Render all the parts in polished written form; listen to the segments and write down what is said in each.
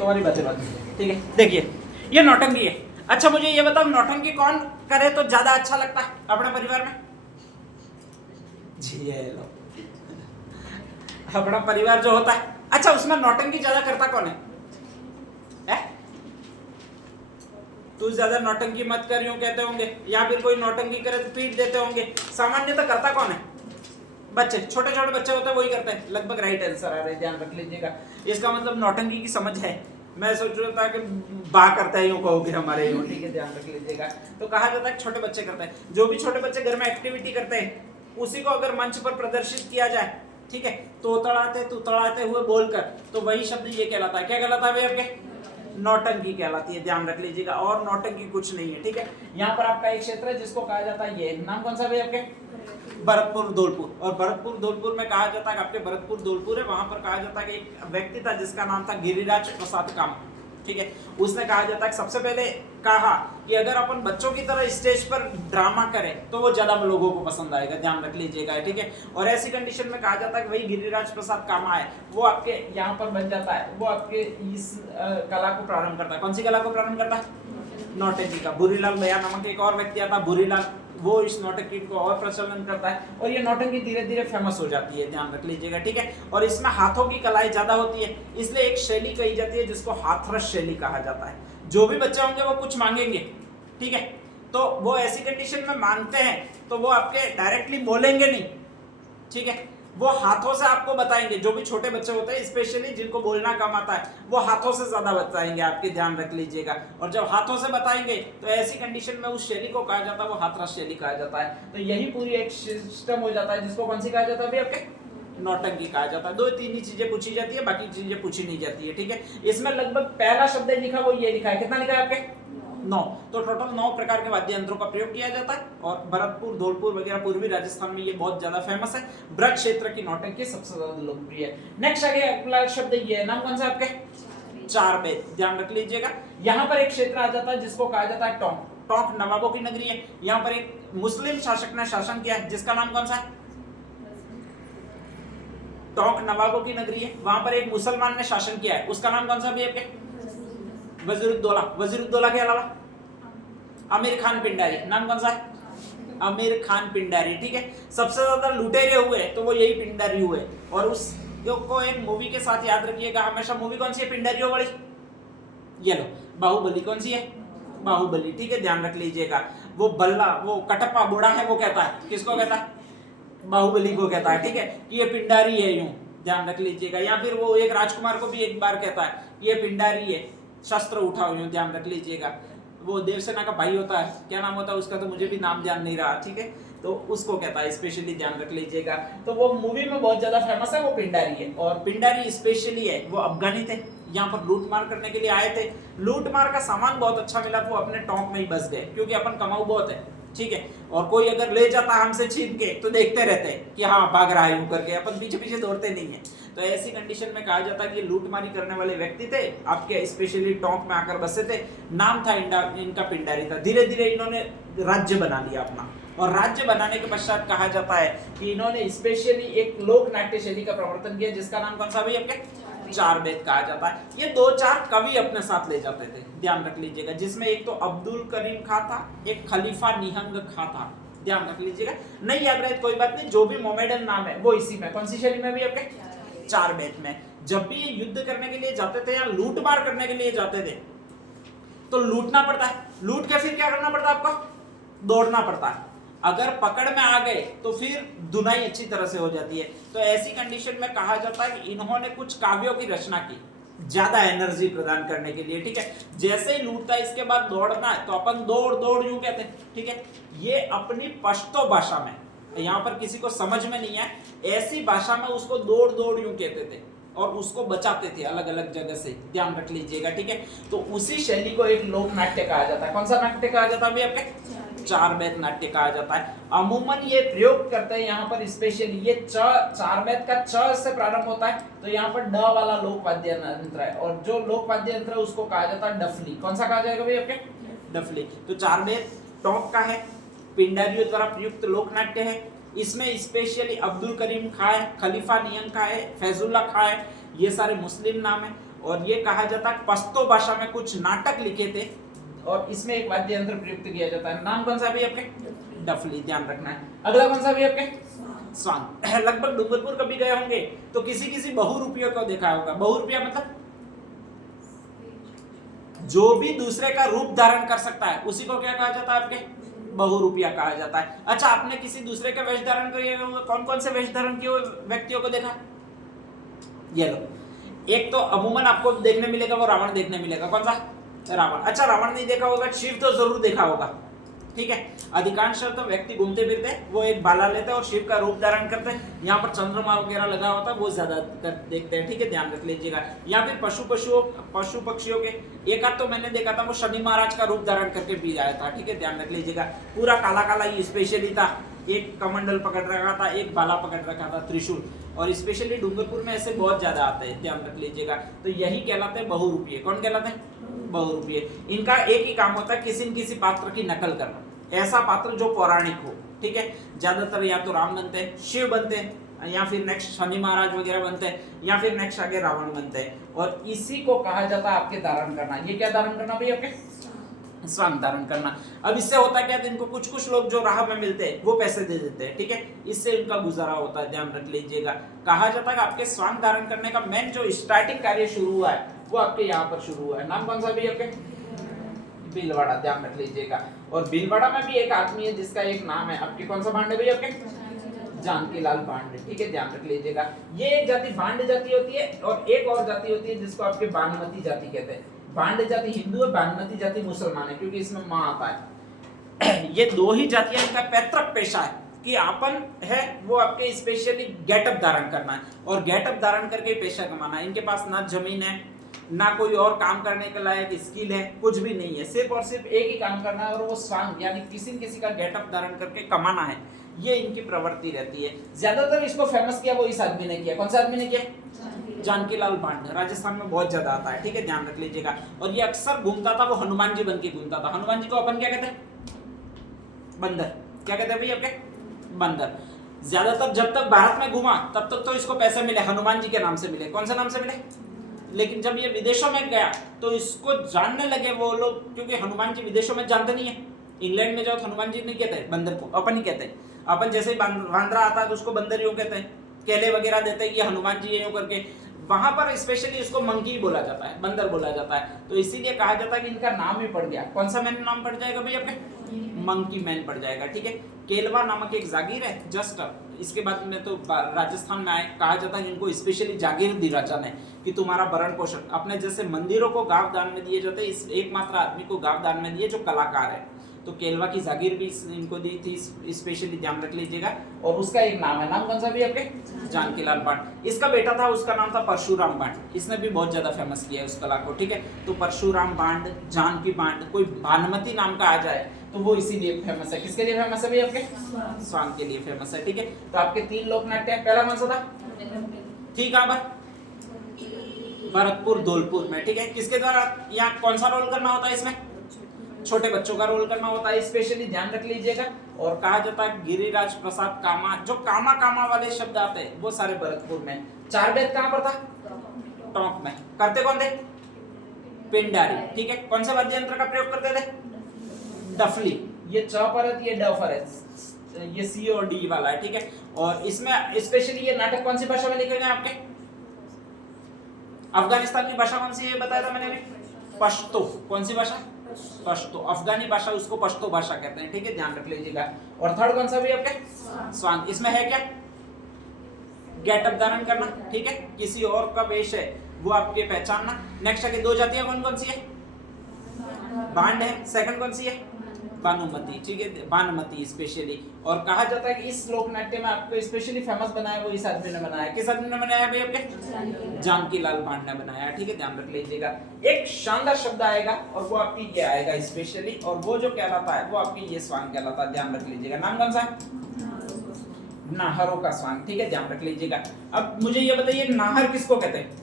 तुम्हारी बातें बात, ठीक है। देखिए ये नौटंकी है। अच्छा मुझे ये बताओ, नौटंकी कौन करे तो ज्यादा अच्छा लगता है अपने परिवार में? जी ये लो, अपना परिवार जो होता है, अच्छा उसमें नौटंकी ज्यादा करता कौन है? तू ज्यादा नौटंकी मत कर यूं कहते होंगे, या फिर कोई नौटंकी करे तो पीट देते होंगे। सामान्यतः करता कौन है? बच्चे, छोटे छोटे बच्चे होते हैं वही करते हैं। लगभग राइट आंसर आ रहा है, ध्यान रख लीजिएगा। इसका मतलब नौटंकी की समझ है। मैं सोच रहा था कि बा करता है यूं कहोगे हमारे यूं, ठीक है, ध्यान रख लीजिएगा। तो कहा जाता है छोटे बच्चे करते हैं। जो भी छोटे बच्चे घर में एक्टिविटी करते हैं उसी को अगर मंच पर प्रदर्शित किया जाए, ठीक है, तोतड़ाते हुए बोलकर, तो वही शब्द ये कहलाता है। क्या कहलाता है भाई आपके? नौटंकी कहलाती है, ध्यान रख लीजिएगा। और नौटंकी कुछ नहीं है, ठीक है। यहाँ पर आपका एक क्षेत्र है जिसको कहा जाता है, ये नाम कौन सा भाई आपके? भरतपुर धौलपुर। और भरतपुर धौलपुर में कहा जाता है आपके भरतपुर धौलपुर है, वहां पर कहा जाता है कि एक व्यक्ति था जिसका नाम था गिरिराज प्रसाद काम, ठीक है। उसने कहा जाता है सबसे पहले कहा कि अगर अपन बच्चों की तरह स्टेज पर ड्रामा करें तो वो ज्यादा लोगों को पसंद आएगा, ध्यान रख लीजिएगा, ठीक है। और ऐसी कंडीशन में कहा जाता है कि वही गिरिराज प्रसाद कामा है, वो आपके यहाँ पर बन जाता है, वो आपके इस कला को प्रारंभ करता है। कौन सी कला को प्रारंभ करता है? नौटंकी का। भूरीलाल दया नामक एक और व्यक्ति आता, भूरीलाल, वो इस नौटंकी को और प्रचलन करता है और ये नौटंकी धीरे धीरे फेमस हो जाती है, ध्यान रख लीजिएगा, ठीक है। और इसमें हाथों की कलाएं ज्यादा होती है, इसलिए एक शैली कही जाती है जिसको हाथरस शैली कहा जाता है। जो भी बच्चे होंगे वो कुछ मांगेंगे, ठीक है, तो वो ऐसी कंडीशन में मांगते हैं तो वो आपके डायरेक्टली बोलेंगे नहीं, ठीक है, वो हाथों से आपको बताएंगे। जो भी छोटे बच्चे होते हैं स्पेशली जिनको बोलना कम आता है, वो हाथों से ज्यादा बताएंगे आपके, ध्यान रख लीजिएगा। और जब हाथों से बताएंगे तो ऐसी कंडीशन में उस शैली को कहा जाता है, वो हाथरस शैली कहा जाता है। तो यही पूरी एक सिस्टम हो जाता है जिसको कौन सी कहा जाता है अभी आपके? नौटंकी कहा जाता है। 2-3 ही चीजें पूछी जाती है, बाकी चीजें पूछी नहीं जाती है, ठीक है। इसमें लगभग पहला शब्द लिखा वो ये लिखा है, कितना लिखा है आपके? 9। तो टोटल 9 प्रकार के वाद्य यंत्रों का प्रयोग किया जाता है और भरतपुर धौलपुर वगैरह पूर्वी राजस्थान में ये बहुत ज्यादा फेमस है। ब्रज क्षेत्र की नौटंकी सबसे ज्यादा लोकप्रिय है। नेक्स्ट आ गया अगला शब्द, ये है नाम कौन सा आपके? चार बेत, ध्यान रख लीजिएगा। यहाँ पर एक क्षेत्र आ जाता है जिसको कहा जाता है टोंक। टोंक नवाबों की नगरी है। यहाँ पर एक मुस्लिम शासक ने शासन किया है जिसका नाम कौन सा है? टोंक नवाबों की नगरी है, वहां पर एक मुसलमान ने शासन किया है, उसका नाम कौन सा भी आपके? वजीरुद्दौला। वजीरुद्दौला के अलावा आमिर खान पिंडारी, नाम कौन सा है? आमिर खान पिंडारी, ठीक है। सबसे ज्यादा लुटेरे हुए तो वो यही पिंडारी हुए। और उस को एक मूवी के साथ याद रखिएगा हमेशा। मूवी कौन सी है पिंडारियों वाली? ये लो, बाहुबली। कौन सी है? बाहुबली, ठीक है, ध्यान रख लीजिएगा। वो बल्ला, वो कटप्पा बूढ़ा है, वो कहता है, किसको कहता है? बाहुबली को कहता है, ठीक है, कि ये पिंडारी है, यूं ध्यान रख लीजिएगा। या फिर वो एक राजकुमार को भी एक बार कहता है ये पिंडारी है, शस्त्र उठाओ, यूं ध्यान रख लीजिएगा। वो देवसेना का भाई होता है, क्या नाम होता है उसका, तो मुझे भी नाम ध्यान नहीं रहा, ठीक है, तो उसको कहता है, स्पेशली ध्यान रख लीजिएगा। तो वो मूवी में बहुत ज्यादा फेमस है, वो पिंडारी है। और पिंडारी स्पेशली है, वो अफगानी थे, यहाँ पर लूट मार करने के लिए आए थे। लूट मार का सामान बहुत अच्छा मिला, वो अपने टोंक में ही बस गए, क्योंकि अपन कमाऊ बहुत है, ठीक है। और कोई अगर ले जाता हमसे छीन के तो देखते रहते हैं कि हाँ भाग रहा है यूं करके, अपन पीछे पीछे दौड़ते नहीं है। तो ऐसी कंडीशन में कहा जाता है कि लूटमारी करने वाले व्यक्ति थे आपके, स्पेशली टोंक में आकर बसे थे। नाम था इनका पिंडारी था। धीरे धीरे इन्होंने राज्य बना लिया अपना, और राज्य बनाने के पश्चात कहा जाता है कि इन्होंने स्पेशली एक लोक नाट्य शैली का प्रवर्तन किया जिसका नाम कौन सा भी आपके? चार बेत कहा जाता है। ये 2-4 कवि अपने साथ ले जाते थे, ध्यान रख लीजिएगा, जिसमें एक तो अब्दुल करीम खां था, एक खलीफा निहंग खां था, ध्यान रख लीजिएगा। नहीं याद रहे कोई बात नहीं, जो भी मोमेडन नाम है वो इसी में, कौन सी शैली में भी आपके? चार बेत में। जब भी ये युद्ध करने के लिए जाते थे या लूट मार करने के लिए जाते थे तो लूटना पड़ता है, लूट के फिर क्या करना पड़ता है आपको? दौड़ना पड़ता है। अगर पकड़ में आ गए तो फिर धुनाई अच्छी तरह से हो जाती है। तो ऐसी कंडीशन में कहा जाता है कि इन्होंने कुछ काव्यों की रचना की ज्यादा एनर्जी प्रदान करने के लिए, ठीक है। जैसे ही लूटता है इसके बाद दौड़ना है तो अपन दौड़ दौड़ यूं कहते हैं, ठीक है। ये अपनी पश्तो भाषा में, यहाँ पर किसी को समझ में नहीं है, ऐसी भाषा में उसको दौड़ दौड़ यूं कहते थे और उसको बचाते थे अलग अलग जगह से, ध्यान रख लीजिएगा, ठीक है। तो उसी शैली को एक लोक नाट्य कहा जाता है। कौन सा नाट्य कहा जाता है अभी आपके? चार बेत नाट्य कहा जाता है। अमूमन ये प्रयोग करते हैं यहाँ पर स्पेशली, ये चार बेत का च से प्रारंभ होता है, तो यहाँ पर ड वाला लोक वाद्य यंत्र है, और जो लोक वाद्य यंत्र है उसको कहा जाता है डफली। कौन सा कहा जाएगा भाई आपके? डफली। तो चार बेत टोंक का है, पिंडारियों द्वारा प्रयुक्त लोक नाट्य है। इसमें स्पेशली अब्दुल करीम खां है, खलीफा नियम खां है, फैजुल्ला खां है, ये सारे मुस्लिम नाम है। और ये कहा जाता है पश्तो भाषा में कुछ नाटक लिखे थे और इसमें एक वाद्य यंत्र प्रयुक्त किया जाता है। नाम कौन सा भी आपके? डफली, ध्यान रखना है। अगला कौन सा भी आपके? स्वांग। लगभग डूंगरपुर कभी गए होंगे तो किसी बहुरूपियों को देखा होगा। बहुरूपिया मतलब जो भी दूसरे का रूप धारण कर सकता है उसी को क्या कहा जाता है? आपके बहुरूपिया कहा जाता है। अच्छा, आपने किसी दूसरे का वेश धारण किए हुए कौन कौन से वेश धारण किए हुए व्यक्तियों को देखा? ये लो, एक तो अमूमन आपको देखने मिलेगा वो रावण देखने मिलेगा। कौन सा? रावण। अच्छा, रावण नहीं देखा होगा, शिव तो जरूर देखा होगा, ठीक है। अधिकांश तो व्यक्ति घूमते फिरते वो एक बाला लेते और शिव का रूप धारण करते हैं। यहाँ पर चंद्रमा वगैरह लगा होता है वो ज्यादा देखते हैं, ठीक है, ध्यान रख लीजिएगा। या फिर पशु पक्षियों के एक आध तो मैंने देखा था वो शनि महाराज का रूप धारण करके भी आया था, ठीक है, ध्यान रख लीजिएगा। पूरा काला काला ही स्पेशली था, एक कमंडल पकड़ रखा था, एक बाला पकड़ रखा था, त्रिशूल। और स्पेशली डूंगरपुर में ऐसे बहुत ज्यादा आते हैं, ध्यान रख लीजिएगा। तो यही कहलाते हैं बहुरूपीय। कौन कहलाते हैं? बहुरूपीय। इनका एक ही काम होता है किसी न किसी पात्र की नकल करना, ऐसा पात्र जो पौराणिक हो, ठीक है। ज्यादातर या तो राम बनते हैं, शिव बनते हैं, या फिर नेक्स्ट शनि महाराज वगैरह बनते हैं, या फिर नेक्स्ट आगे रावण बनते हैं। और इसी को कहा जाता है आपके धारण करना। ये क्या धारण करना भाई? आपके स्वांग धारण करना। अब इससे होता क्या, इनको कुछ लोग जो राह में मिलते हैं वो पैसे दे देते हैं, ठीक है, इससे इनका गुजारा होता है, ध्यान रख लीजिएगा। कहा जाता है कि आपके स्वांग धारण करने का मेन जो स्टार्टिंग कार्य शुरू हुआ है वो आपके यहाँ पर शुरू हुआ है। नाम कौन सा भी? आपके भीलवाड़ा, ध्यान रख लीजिएगा। और भीलवाड़ा में भी एक आदमी है जिसका एक नाम है, आपके कौन सा भांड है भैया? आपके जानकीलाल भांड, ठीक है, ध्यान रख लीजिएगा। ये एक जाति भांड जाति होती है और एक और जाति होती है जिसको आपके बानमती जाति कहते हैं। भांड जाति हिंदू है, बानमती जाति मुसलमान है, क्योंकि इसमें माँ आता है। ये दो ही जातियां इनका पैतृक पेशा है कि आपन है वो आपके स्पेशली गेटअप धारण करना है और गेटअप धारण करके पेशा कमाना है। इनके पास ना जमीन है ना कोई और काम करने के लायक स्किल है, कुछ भी नहीं है, सिर्फ और सिर्फ एक ही काम करना है और वो स्वांग यानी किसी का गेटअप धारण करके कमाना है। ये इनकी प्रवृत्ति रहती है। ज्यादातर इसको फेमस किया वो इस आदमी ने किया। कौन सा आदमी ने किया? जानकीलाल भांड। राजस्थान में बहुत ज्यादा आता है, ठीक है, ध्यान रख लीजिएगा। और ये अक्सर घूमता था, वो हनुमान जी बन के घूमता था। हनुमान जी को अपन क्या कहते हैं? बंदर। क्या कहते हैं भाई आपके? बंदर। ज्यादातर जब तक भारत में घूमा तब तक तो इसको पैसे मिले, हनुमान जी के नाम से मिले। कौन से नाम से मिले? लेकिन जब ये विदेशों में गया तो इसको जानने लगे वो लोग, क्योंकि हनुमान जी विदेशों में जानते नहीं है। इंग्लैंड में जाओ तो हनुमान जी नहीं कहते बंदर को, अपन ही कहते हैं। अपन जैसे ही वांद्रा आता है तो उसको बंदर यूं कहते हैं, केले वगैरह देते हैं, ये हनुमान जी यूं करके। वहां पर स्पेशली इसको मंकी बोला जाता है, बंदर बोला जाता है। तो इसीलिए कहा जाता है कि इनका नाम ही पड़ गया। कौन सा मैन नाम पड़ जाएगा भाई आपके? मंकी मैन पड़ जाएगा, ठीक है। केलवा नामक एक जागीर है जस्ट, इसके बाद में तो राजस्थान में आए। कहा जाता है इनको स्पेशली जागीर दी राजा ने कि तुम्हारा भरण पोषण, अपने जैसे मंदिरों को गांव दान में दिए जाते, इस एकमात्र आदमी को गांव दान में दिए जो कलाकार है। तो केलवा की जागीर भी इनको दी थी, स्पेशली ध्यान रख लीजिएगा। और उसका एक नाम है, नाम कौन सा भी आपके? जानकीलाल भांड। इसका बेटा था, उसका नाम था परशुराम भांड। इसने भी बहुत ज्यादा फेमस किया है उस कला को, ठीक है। तो परशुराम भांड, जानकी भांड, कोई भानुमति नाम का आ जाए तो वो इसीलिए फेमस है। किसके लिए फेमस है भाई आपके? स्वांग के लिए फेमस है, ठीक है। तो आपके 3 लोक नाट्य, पहला कौन सा था? ठीक है, भरतपुर धौलपुर में, ठीक है। किसके द्वारा यहाँ कौन सा रोल करना होता है? इसमें छोटे बच्चों का रोल करना होता है, स्पेशली ध्यान रख लीजिएगा। और कहा जाता है गिरिराज प्रसाद कामा, जो कामा वाले शब्द आते हैं वो सारे भरतपुर में। 4 वेद कहां पर था? टोंक में। करते कौन थे? पिंडारी, ठीक है। कौन सा वाद्य यंत्र का प्रयोग करते थे? डफली। ये च पर है, ये ड पर है, ये सी और डी वाला है, ठीक है। और इसमें स्पेशली ये नाटक कौन सी भाषा में लिखे गए आपके? अफगानिस्तान की भाषा कौन सी है बताया था मैंने अभी? पश्तो। कौन सी भाषा? पश्तो। अफगानी भाषा, उसको पश्तो भाषा कहते हैं, ठीक है, ध्यान रख लीजिएगा। और थर्ड कौन सा भी आपके? स्वांग। इसमें है क्या? गेटअप धारण करना, ठीक है, किसी और का वेश है वो आपके पहचानना। नेक्स्ट आगे 2 जातियां कौन कौन सी है? भांड है। सेकंड कौन सी है? बानुमती, ठीक है, बानुमती स्पेशली। और कहा जाता है कि इस लोक नाट्य में आपको स्पेशली फेमस बनाया वो इस आदमी ने बनाया। किस आदमी ने बनाया भाई आपके? जानकीलाल भांड ने बनाया, ठीक है, ध्यान रख लीजिएगा। एक शानदार शब्द आएगा और वो आपकी ये आएगा स्पेशली, और वो जो कहलाता है वो आपकी ये स्वांग कहलाता है, ध्यान रख लीजिएगा। नाम कौन सा है? नाहरों का स्वांग, ठीक है, ध्यान रख लीजिएगा। अब मुझे ये बताइए नाहर किसको कहते हैं?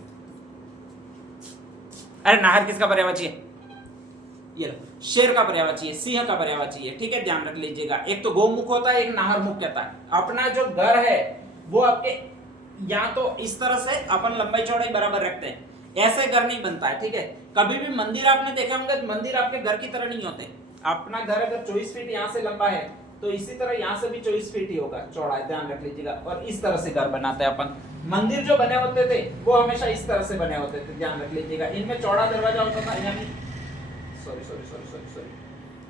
अरे नाहर किसका पर्यायवाची है? ये शेर का पर्यायवाची है, सिंह का पर्यायवाची है, ठीक है, ध्यान रख लीजिएगा। एक तो गौमुख होता है, एक नाहर मुख कहता है। अपना जो घर है वो आपके या तो इस तरह से अपन लंबाई चौड़ाई बराबर रखते हैं, ऐसे घर नहीं बनता है, ठीक है। कभी भी मंदिर आपने देखे होंगे, मंदिर आपके घर की तरह नहीं होते। अपना घर अगर 24 फीट यहाँ से लंबा है तो इसी तरह यहाँ से भी 24 फीट ही होगा चौड़ा, ध्यान रख लीजिएगा। और इस तरह से घर बनाते हैं अपन। मंदिर जो बने होते थे वो हमेशा इस तरह से बने होते थे, ध्यान रख लीजिएगा। इनमें चौड़ा दरवाजा होता था, यानी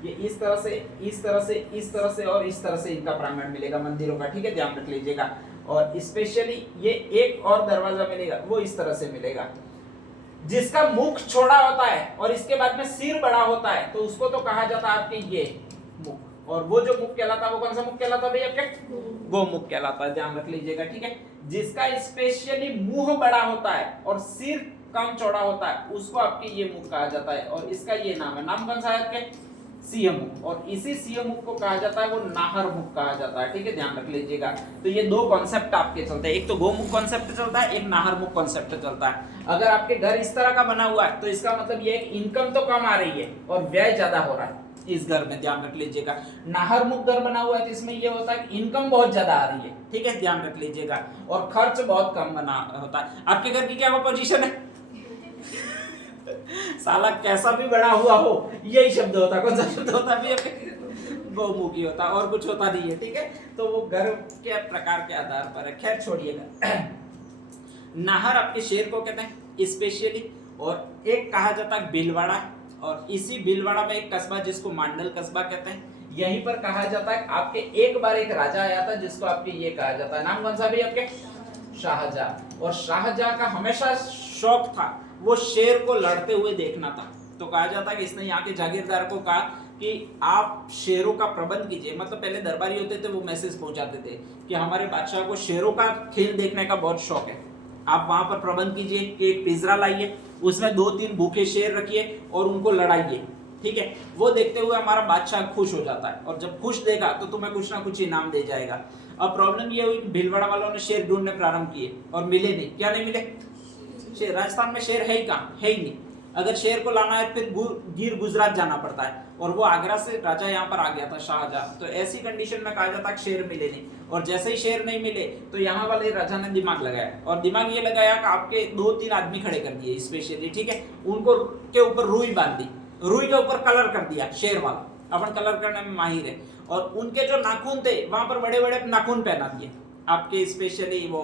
ये इस तरह से, इस तरह से, इस तरह से और इस तरह से इनका प्रांगण मिलेगा मंदिरों का, ठीक है, ध्यान रख लीजिएगा। और स्पेशली ये एक और दरवाजा मिलेगा, वो इस तरह से मिलेगा, जिसका मुख छोटा होता है और इसके बाद में सिर बड़ा होता है, तो उसको तो कहा जाता है आपके ये मुख। और वो जो मुख कहलाता है वो कौन सा मुख कहलाता है भैया आपके? वो मुख कहलाता है, ध्यान रख लीजिएगा, ठीक है। जिसका स्पेशली मुंह बड़ा होता है और सिर कम चौड़ा होता है, उसको आपके ये मुख कहा जाता है। और इसका ये नाम है, नाम कौन सा है आपके? सिंह मुख। और इसी सिंह मुख को कहा जाता है वो नाहर मुख कहा जाता है, ठीक है, ध्यान रख लीजिएगा। तो ये दो कॉन्सेप्ट आपके चलते हैं, एक तो गोमुख कॉन्सेप्ट चलता है, एक नाहर मुख कॉन्सेप्ट चलता है। अगर आपके घर इस तरह का बना हुआ है तो इसका मतलब ये है कि इनकम तो कम आ रही है और व्यय ज्यादा हो रहा है इस घर में, ध्यान रख लीजिएगा। नाहर मुख घर बना हुआ है तो इसमें ये होता है कि इनकम बहुत ज्यादा आ रही है, ठीक है, ध्यान रख लीजिएगा, और खर्च बहुत कम बना होता है। आपके घर की क्या वो पोजीशन है? साला कैसा भी बड़ा हुआ हो यही शब्द होता है। कौन सा शब्द होता है? गौमुखी होता है, और कुछ होता नहीं है, ठीक है। तो वो घर के प्रकार के आधार पर है, खैर छोड़िएगा। नाहर आपके शेर को कहते हैं स्पेशली, और एक कहा जाता है भीलवाड़ा, और इसी भीलवाड़ा में एक कस्बा जिसको मांडल कस्बा कहते हैं, यहीं पर कहा जाता है आपके एक बार एक राजा आया था जिसको आपके ये कहा जाता है, नाम कौन सा भी आपके? शाहजहां। और शाहजहां का हमेशा शौक था वो शेर को लड़ते हुए देखना था। तो कहा जाता है कि इसने यहाँ के जागीरदार को कहा कि आप शेरों का प्रबंध कीजिए। मतलब पहले दरबारी होते थे वो मैसेज पहुंचाते थे कि हमारे बादशाह को शेरों का खेल देखने का बहुत शौक है, आप वहां पर प्रबंध कीजिए कि एक पिंजरा लाइए, उसमें 2-3 भूखे शेर रखिए और उनको लड़ाइए, ठीक है। वो देखते हुए हमारा बादशाह खुश हो जाता है, और जब खुश देगा तो तुम्हें कुछ ना कुछ इनाम दे जाएगा। अब प्रॉब्लम ये हुई कि भीलवाड़ा वालों ने शेर ढूंढने प्रारंभ किए और मिले नहीं। क्या नहीं मिले? शेर। राजस्थान में शेर है ही कहाँ? है ही नहीं। अगर शेर को लाना है फिर गिर गुजरात जाना पड़ता है, और वो आगरा से राजा यहाँ पर आ गया था शाहजहां। तो ऐसी कंडीशन में कहा जाता है कि शेर मिले नहीं, और जैसे ही शेर नहीं मिले तो यहाँ वाले राजा ने दिमाग लगाया, और दिमाग ये लगाया कि आपके 2-3 आदमी खड़े कर दिए स्पेशली, ठीक है, उनको के ऊपर रुई बांध दी, रुई के ऊपर कलर कर दिया, शेर वाला, अपन कलर करने में माहिर है, और उनके जो नाखून थे वहां पर बड़े बड़े नाखून पहना दिए आपके स्पेशली वो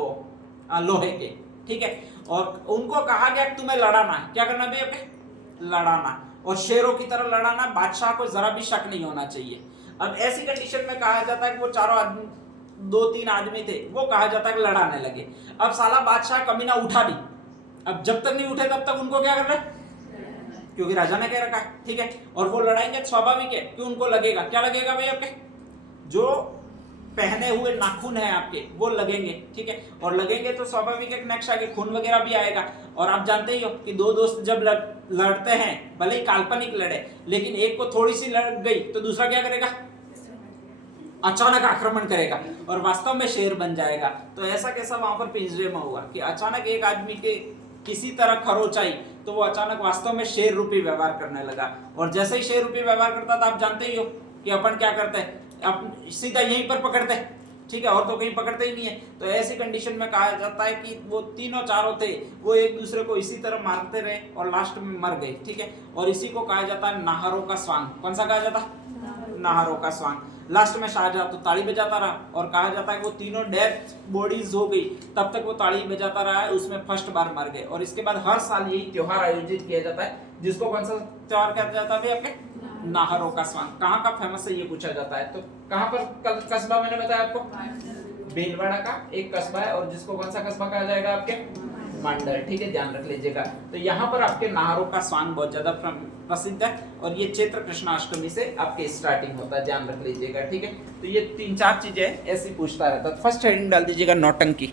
लोहे के, ठीक है। और उनको कहा गया कि तुम्हें लड़ाना है। क्या करना भी है? लड़ाना, और शेरों की तरह लड़ाना, बादशाह को जरा भी शक नहीं होना चाहिए। अब ऐसी कंडीशन में कहा जाता है कि वो चारों आदमी, 2-3 आदमी थे, वो कहा जाता है कि लड़ाने लगे। अब साला बादशाह कमीना उठा नहीं, अब जब तक नहीं उठे तब तक उनको क्या करना है? क्योंकि राजा ने कह रखा है, ठीक है। और वो लड़ाएंगे, स्वाभाविक है कि उनको लगेगा, क्या लगेगा भाई आपके? जो पहने हुए नाखून है आपके वो लगेंगे, ठीक है। और लगेंगे तो स्वाभाविक है नेक्स्ट आगे खून वगैरह भी आएगा। और आप जानते ही हो कि दो दोस्त जब लड़ते हैं, भले ही काल्पनिक लड़े, लेकिन एक को थोड़ी सी लड़ गई तो दूसरा क्या करेगा? अचानक आक्रमण करेगा और वास्तव में शेर बन जाएगा। तो ऐसा कैसा वहां पर पिंजरे में हुआ कि अचानक एक आदमी के किसी तरह खरोच आई तो वो अचानक वास्तव में शेर रूपी व्यवहार करने लगा। और जैसे ही शेर रूपी व्यवहार करता था, आप जानते ही हो कि अपन क्या करते हैं, आप सीधा यहीं पर पकड़ते हैं, ठीक है, और तो कहीं पकड़ते ही नहीं है। तो ऐसी कंडीशन में कहा जाता है कि वो तीनों चारों थे, वो एक दूसरे को इसी तरह मारते रहे और लास्ट में मर गए, ठीक है। और इसी को कहा जाता है नाहरों का स्वांग। कौन सा कहा जाता है? नाहरों का स्वांग। लास्ट में शाहजहां तो ताली बजाता रहा, और कहा जाता है कि वो तीनों डेथ बॉडीज हो गई तब तक वो ताली बजाता रहा है, उसमें फर्स्ट बार मर गए। और इसके बाद हर साल यही त्योहार आयोजित किया जाता है, जिसको कौन सा त्योहार कहा जाता है आपके? नाहरों का स्वांग। कहाँ का फेमस है ये पूछा जाता है, तो कहाँ पर कस्बा मैंने बताया आपको? भीलवाड़ा का एक कस्बा है, और जिसको कौन सा कस्बा कहा जाएगा आपके? मांडल, ठीक है, ध्यान रख लीजिएगा। तो यहाँ पर आपके नाहरों का स्वांग बहुत ज्यादा प्रसिद्ध है, और ये चैत्र कृष्णाष्टमी से आपके स्टार्टिंग होता है, ध्यान रख लीजिएगा, ठीक है। तो ये 3-4 चीजें ऐसी पूछता रहता है। फर्स्ट हेडिंग डाल दीजिएगा नौटंकी।